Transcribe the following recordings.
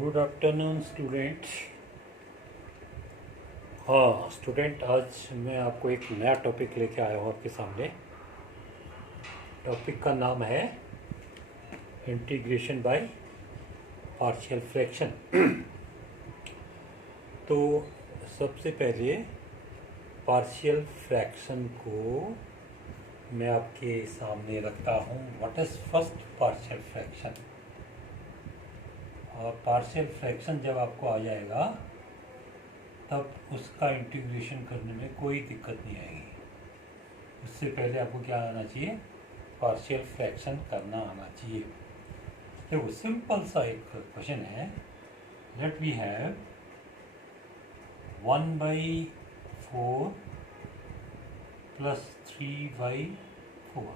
Good afternoon student. हाँ student, आज मैं आपको एक नया टॉपिक लेके आया हूँ आपके सामने। टॉपिक का नाम है इंटीग्रेशन बाय पार्शियल फ्रैक्शन। तो सबसे पहले पार्शियल फ्रैक्शन को मैं आपके सामने रखता हूँ। What is first partial fraction. और पार्शियल फ्रैक्शन जब आपको आ जाएगा तब उसका इंटीग्रेशन करने में कोई दिक्कत नहीं आएगी। उससे पहले आपको क्या आना चाहिए, पार्शियल फ्रैक्शन करना आना चाहिए। देखो सिंपल सा एक क्वेश्चन है। लेट वी हैव 1/4 प्लस 3/4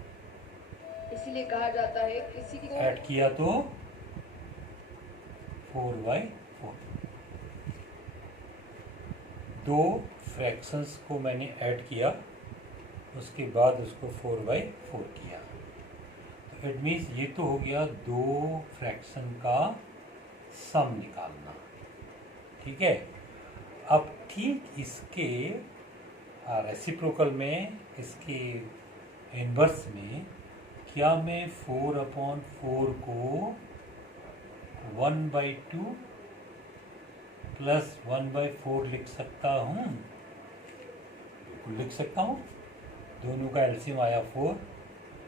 इसीलिए कहा जाता है किसी को ऐड किया तो 4/4। दो फ्रैक्शंस को मैंने ऐड किया, उसके बाद उसको 4/4 किया। तो इट मीन्स ये तो हो गया दो फ्रैक्शन का सम निकालना। ठीक है। अब ठीक इसके रेसिप्रोकल में, इसके इन्वर्स में, क्या मैं 4/4 को 1/2 प्लस 1/4 लिख सकता हूँ? बिल्कुल लिख सकता हूँ। दोनों का एलसीएम आया 4,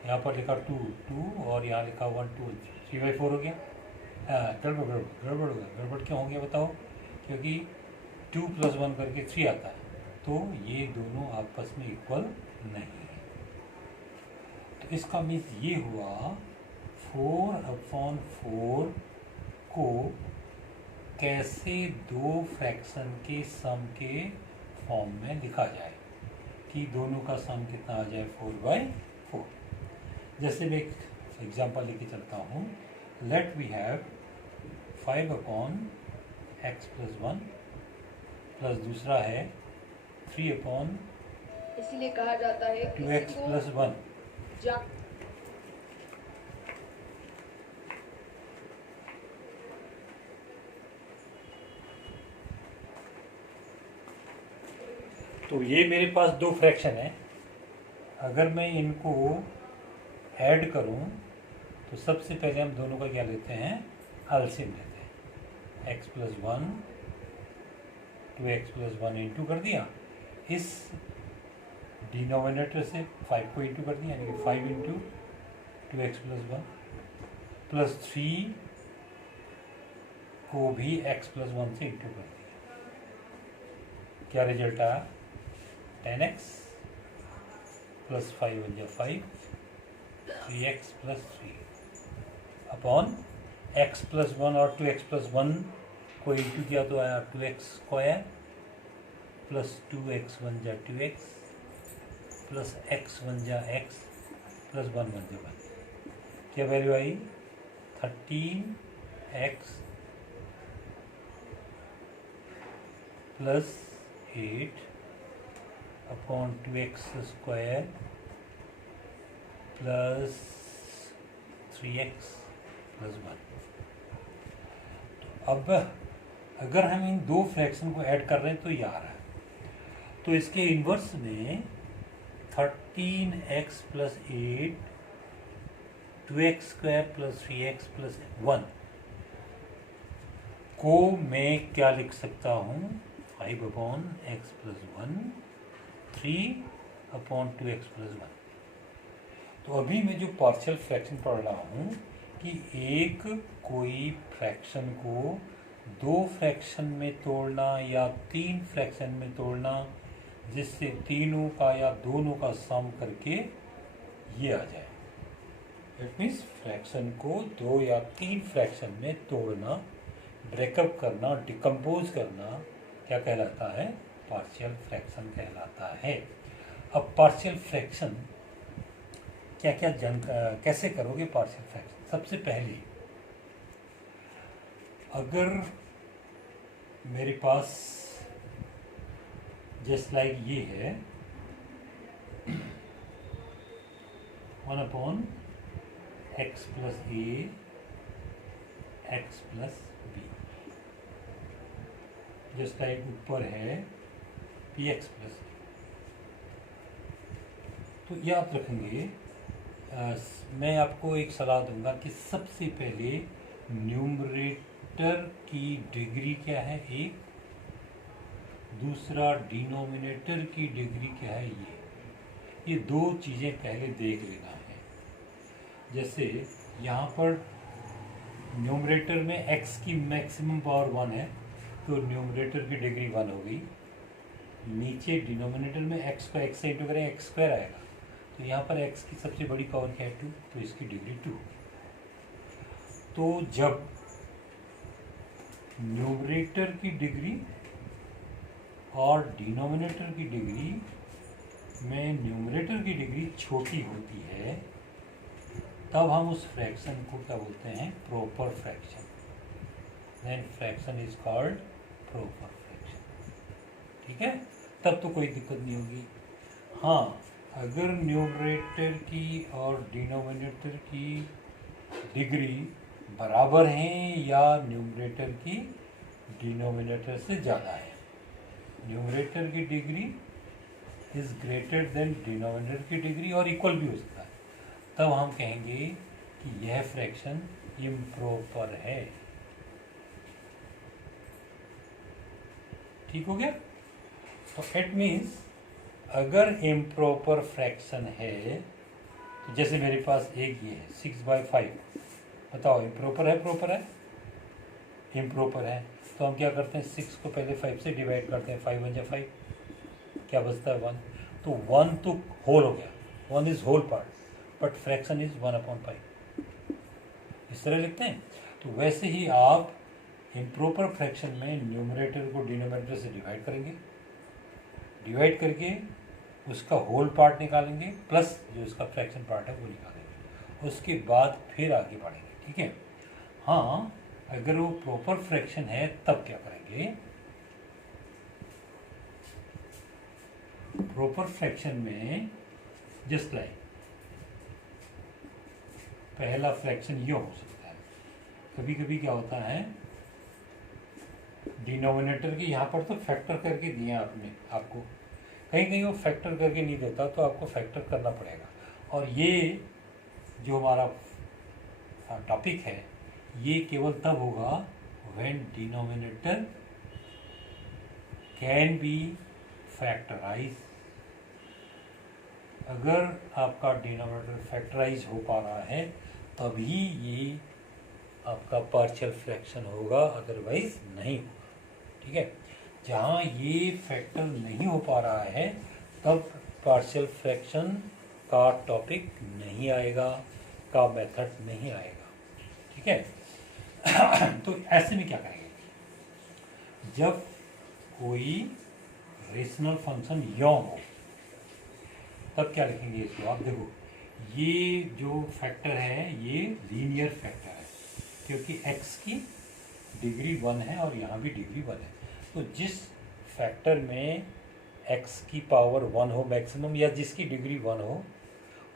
यहाँ पर लिखा 2 और यहाँ लिखा 1 2 3/4 हो गया। गड़बड़ हो गया। गड़बड़ क्यों हो गया बताओ? क्योंकि 2 + 1 करके 3 आता है, तो ये दोनों आपस में इक्वल नहीं है। तो इसका मीन्स ये हुआ 4/4 को कैसे दो फ्रैक्शन के सम के फॉर्म में लिखा जाए कि दोनों का सम कितना आ जाए 4/4। जैसे मैं एक एग्जांपल लेके चलता हूँ। Late we have 5/x + 1 plus दूसरा है 3/2x इसीलिए कहा जाता है किसी को + 1। जा तो ये मेरे पास दो फ्रैक्शन है। अगर मैं इनको ऐड करूं तो सबसे पहले हम दोनों का क्या लेते हैं, एलसीएम लेते हैं। x + 1 2x + 1 इंटू कर दिया, इस डिनोमिनेटर से 5 को इंटू कर दिया, यानी कि 5 इंटू 2x + 1 प्लस 3 को भी x + 1 से इंटू कर दिया। क्या रिजल्ट आया? 10x प्लस 5 बन गया 5, 3x + 3 अपॉन x + 1 और 2x + 1 को इंटू किया तो आया 2x² प्लस 2x बन जा 2x प्लस x बन जा x प्लस 1 बन जा 1। क्या वैल्यू आई? 13x plus 8 upon 2x² plus 3x + 1। तो अब अगर हम इन दो फ्रैक्शन को ऐड कर रहे हैं तो ये आ रहा है। तो इसके इन्वर्स में 13x + 8 2x² प्लस 3x + 1 को मैं क्या लिख सकता हूँ? 5/x + 1 3/2x + 1। तो अभी मैं जो पार्शियल फ्रैक्शन पढ़ रहा हूँ कि एक कोई फ्रैक्शन को दो फ्रैक्शन में तोड़ना या तीन फ्रैक्शन में तोड़ना, जिससे तीनों का या दोनों का सम करके ये आ जाए। इट मीन्स फ्रैक्शन को दो या तीन फ्रैक्शन में तोड़ना, ब्रेकअप करना, डिकम्पोज करना क्या कहलाता है? पार्शियल फ्रैक्शन कहलाता है। अब पार्शियल फ्रैक्शन क्या क्या कैसे करोगे पार्शियल फ्रैक्शन? सबसे पहले अगर मेरे पास जस्ट लाइक ये है 1/x + a x + b, just like ऊपर है पी एक्स प्लस। तो याद रखेंगे, मैं आपको एक सलाह दूंगा कि सबसे पहले न्यूमरेटर की डिग्री क्या है एक, दूसरा डिनोमिनेटर की डिग्री क्या है ये दो चीज़ें पहले देख लेना है। जैसे यहाँ पर न्यूमरेटर में x की मैक्सिमम पावर 1 है तो न्यूमरेटर की डिग्री 1 हो गई। नीचे डिनोमिनेटर में x को x से इंटू करें एक्स स्क्वायर आएगा, तो यहाँ पर x की सबसे बड़ी पावर क्या है 2, तो इसकी डिग्री 2 होगी। तो जब न्यूमरेटर की डिग्री और डिनोमिनेटर की डिग्री में न्यूमरेटर की डिग्री छोटी होती है तब हम उस फ्रैक्शन को क्या बोलते हैं, proper fraction. Then fraction is called proper fraction. ठीक है, तब तो कोई दिक्कत नहीं होगी। हाँ, अगर न्यूमरेटर की और डिनोमिनेटर की डिग्री बराबर हैं या न्यूमरेटर की डिनोमिनेटर से ज़्यादा है, न्यूमरेटर की degree is greater than denominator की डिग्री और इक्वल भी हो सकता है, तब हम कहेंगे कि यह फ्रैक्शन इम्प्रॉपर है। ठीक हो गया? तो इट मीन्स अगर इम्प्रॉपर फ्रैक्शन है, तो जैसे मेरे पास एक ये है 6/5, बताओ इम्प्रॉपर है प्रॉपर है? इम्प्रॉपर है। तो हम क्या करते हैं, 6 को पहले 5 से डिवाइड करते हैं, 5 1 5, क्या बचता है 1। तो 1 तो होल हो गया, 1 is whole part, but fraction is 1/5, इस तरह लिखते हैं। तो वैसे ही आप इम्प्रॉपर फ्रैक्शन में न्यूमरेटर को डिनोमिनेटर से डिवाइड करेंगे, डिवाइड करके उसका होल पार्ट निकालेंगे प्लस जो इसका फ्रैक्शन पार्ट है वो निकालेंगे, उसके बाद फिर आगे बढ़ेंगे। ठीक है? हाँ, अगर वो प्रॉपर फ्रैक्शन है तब क्या करेंगे, प्रॉपर फ्रैक्शन में जस्ट लाइक पहला फ्रैक्शन ये हो सकता है, कभी कभी क्या होता है डिनोमिनेटर के यहाँ पर तो फैक्टर करके दिए हैं आपने, आपको कहीं कहीं वो फैक्टर करके नहीं देता तो आपको फैक्टर करना पड़ेगा। और ये जो हमारा टॉपिक है ये केवल तब होगा when denominator can be factorise. अगर आपका डिनोमिनेटर फैक्टराइज हो पा रहा है तभी ये आपका पार्शियल फ्रैक्शन होगा, अदरवाइज नहीं होगा। ठीक है? जहाँ ये फैक्टर नहीं हो पा रहा है तब पार्शियल फ्रैक्शन का टॉपिक नहीं आएगा, का मेथड नहीं आएगा। ठीक है? तो ऐसे में क्या करेंगे, जब कोई रेशनल फंक्शन यों हो तब क्या लिखेंगे इसको, आप देखो ये जो फैक्टर है ये लीनियर फैक्टर है क्योंकि x की डिग्री 1 है और यहाँ भी डिग्री 1 है। तो जिस फैक्टर में x की पावर 1 हो मैक्सिमम या जिसकी डिग्री 1 हो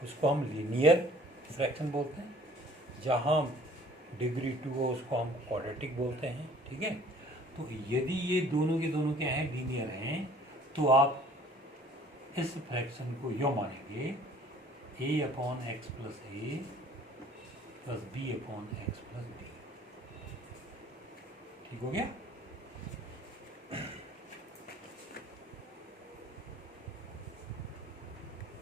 उसको हम लीनियर फ्रैक्शन बोलते हैं, जहाँ डिग्री 2 हो उसको हम क्वाड्रेटिक बोलते हैं। ठीक है? तो यदि ये दोनों के दोनों क्या हैं, लीनियर हैं, तो आप इस फ्रैक्शन को यो मानेंगे a/x plus a plus b/x plus b। ठीक हो गया?